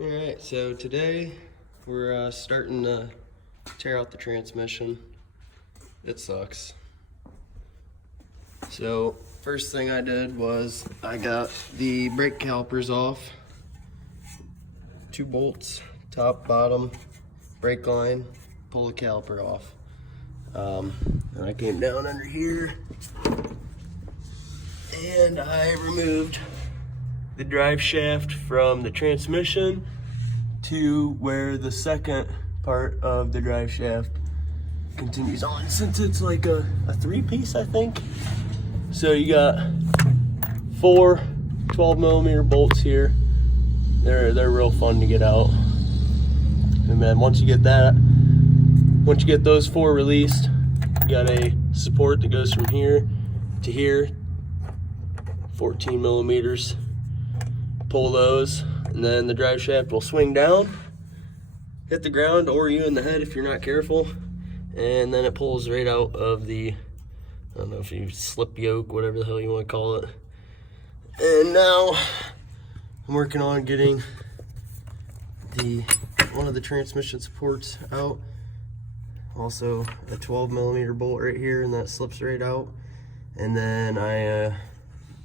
Alright, so today we're starting to tear out the transmission. It sucks. So first thing I did was I got the brake calipers off. 2 bolts, top, bottom, brake line, pull the caliper off. And I came down under here and I removed the drive shaft from the transmission to where the second part of the drive shaft continues on, since it's like a 3-piece, I think. So you got 4 12mm bolts here. They're real fun to get out. And then once you get those 4 released, you got a support that goes from here to here, 14mm. Pull those, and then the drive shaft will swing down, hit the ground, or you in the head if you're not careful, and then it pulls right out of the, I don't know if you slip yoke, whatever the hell you want to call it. And now I'm working on getting one of the transmission supports out. Also a 12mm bolt right here, and that slips right out. And then I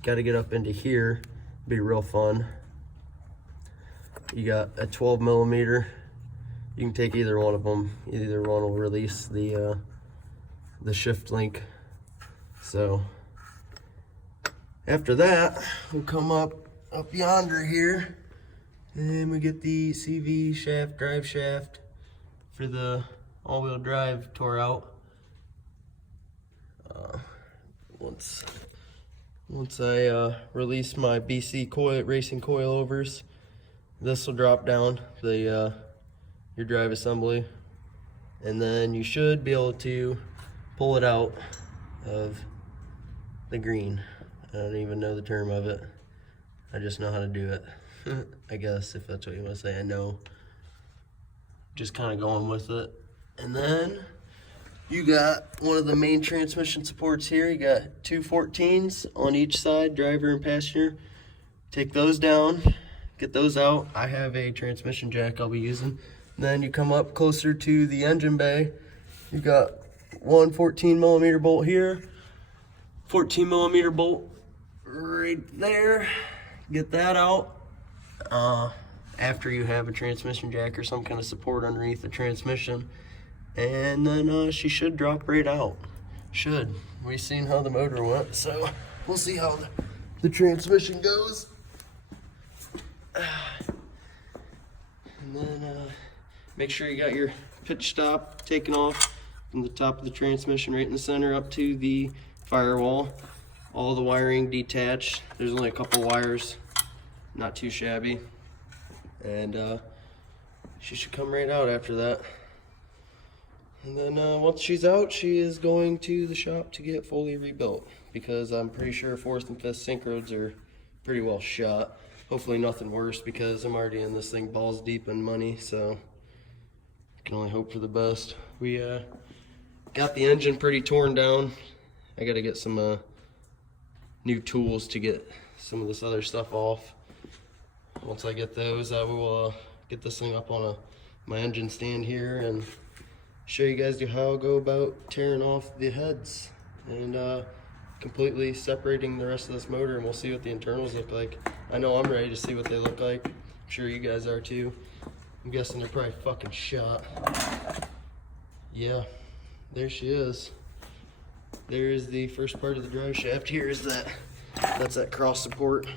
got to get up into here. Be real fun. You got a 12mm. You can take either one of them. Either one will release the shift link. So after that, we'll come up yonder here, and we get the CV shaft, drive shaft for the all-wheel drive tore out. Once I release my BC coil, racing coilovers, this will drop down your drive assembly, and then you should be able to pull it out of the green. I don't even know the term of it. I just know how to do it. I guess, if that's what you want to say. I know. Just kind of going with it. And then you got one of the main transmission supports here. You got 2 14s on each side, driver and passenger. Take those down, get those out. I have a transmission jack I'll be using. Then you come up closer to the engine bay. You got one 14mm bolt here, 14mm bolt right there. Get that out. After you have a transmission jack or some kind of support underneath the transmission. And then she should drop right out. Should. We've seen how the motor went, so we'll see how the transmission goes. And then make sure you got your pitch stop taken off from the top of the transmission right in the center up to the firewall. All the wiring detached. There's only a couple wires, not too shabby. And she should come right out after that. And then once she's out, she is going to the shop to get fully rebuilt, because I'm pretty sure 4th and 5th sync rods are pretty well shot. Hopefully nothing worse, because I'm already in this thing balls deep in money, so I can only hope for the best. We got the engine pretty torn down. I got to get some new tools to get some of this other stuff off. Once I get those, I will get this thing up on my engine stand here and show you guys how I'll go about tearing off the heads and completely separating the rest of this motor, and we'll see what the internals look like. I know I'm ready to see what they look like. I'm sure you guys are too. I'm guessing they're probably fucking shot. Yeah, there she is. There is the first part of the drive shaft. Here is that's that cross support.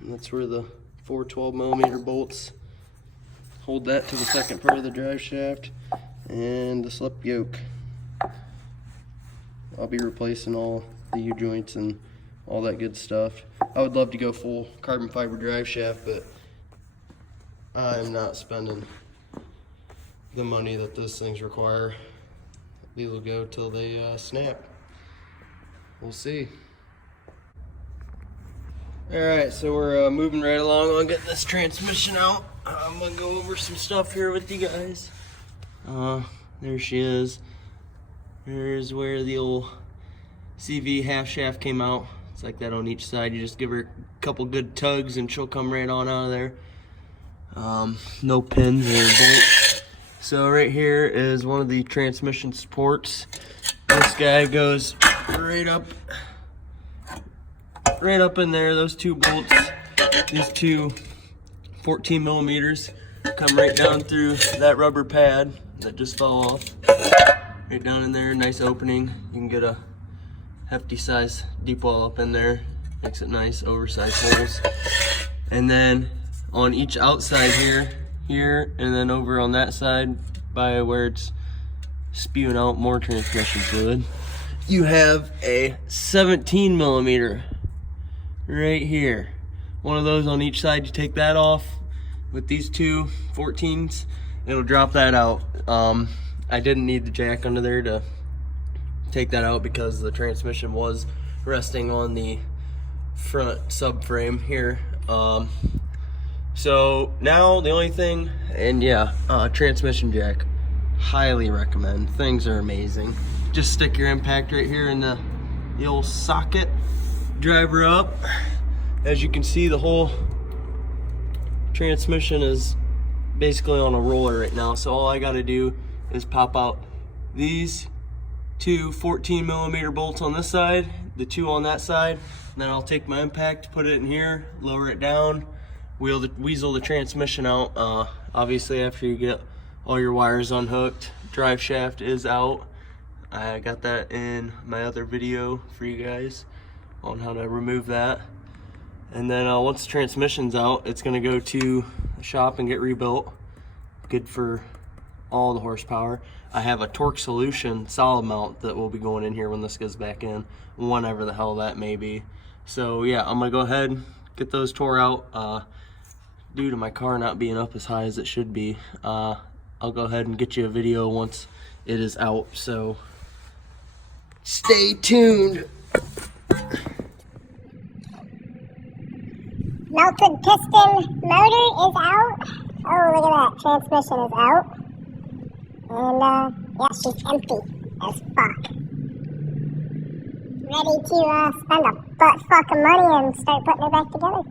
And that's where the 4 12mm bolts hold that to the second part of the drive shaft, and the slip yoke. I'll be replacing all the U-joints and all that good stuff. I would love to go full carbon fiber drive shaft, but I'm not spending the money that those things require. These will go till they snap. We'll see. Alright, so we're moving right along on getting this transmission out. I'm gonna go over some stuff here with you guys. There she is. There's where the old CV half shaft came out. It's like that on each side. You just give her a couple good tugs and she'll come right on out of there. No pins or bolts. So right here is one of the transmission supports. This guy goes right up in there. Those two bolts, these two 14 millimeters, come right down through that rubber pad that just fell off. Right down in there, nice opening. You can get a hefty size deep well up in there. Makes it nice, oversized holes. And then on each outside here, and then over on that side by where it's spewing out more transmission fluid, you have a 17 millimeter right here. One of those on each side. You take that off with these two 14s, it'll drop that out. I didn't need the jack under there to take that out because the transmission was resting on the front subframe here. So now the only thing, and yeah, transmission jack, highly recommend. Things are amazing. Just stick your impact right here in the old socket, drive her up. As you can see, the whole transmission is basically on a roller right now. So all I got to do is pop out these two 14 millimeter bolts on this side, the two on that side, and then I'll take my impact, put it in here, lower it down, weasel the transmission out. Obviously after you get all your wires unhooked, drive shaft is out. I got that in my other video for you guys on how to remove that. And then once the transmission's out, it's gonna go to the shop and get rebuilt. Good for all the horsepower. I have a torque solution solid mount that will be going in here when this goes back in, whenever the hell that may be. So yeah, I'm gonna go ahead and get those tore out. Due to my car not being up as high as it should be, I'll go ahead and get you a video once it is out, so stay tuned. Melted piston motor is out. Oh, look at that. Transmission is out. And, yeah, she's empty as fuck. Ready to spend a butt fuck of money and start putting her back together.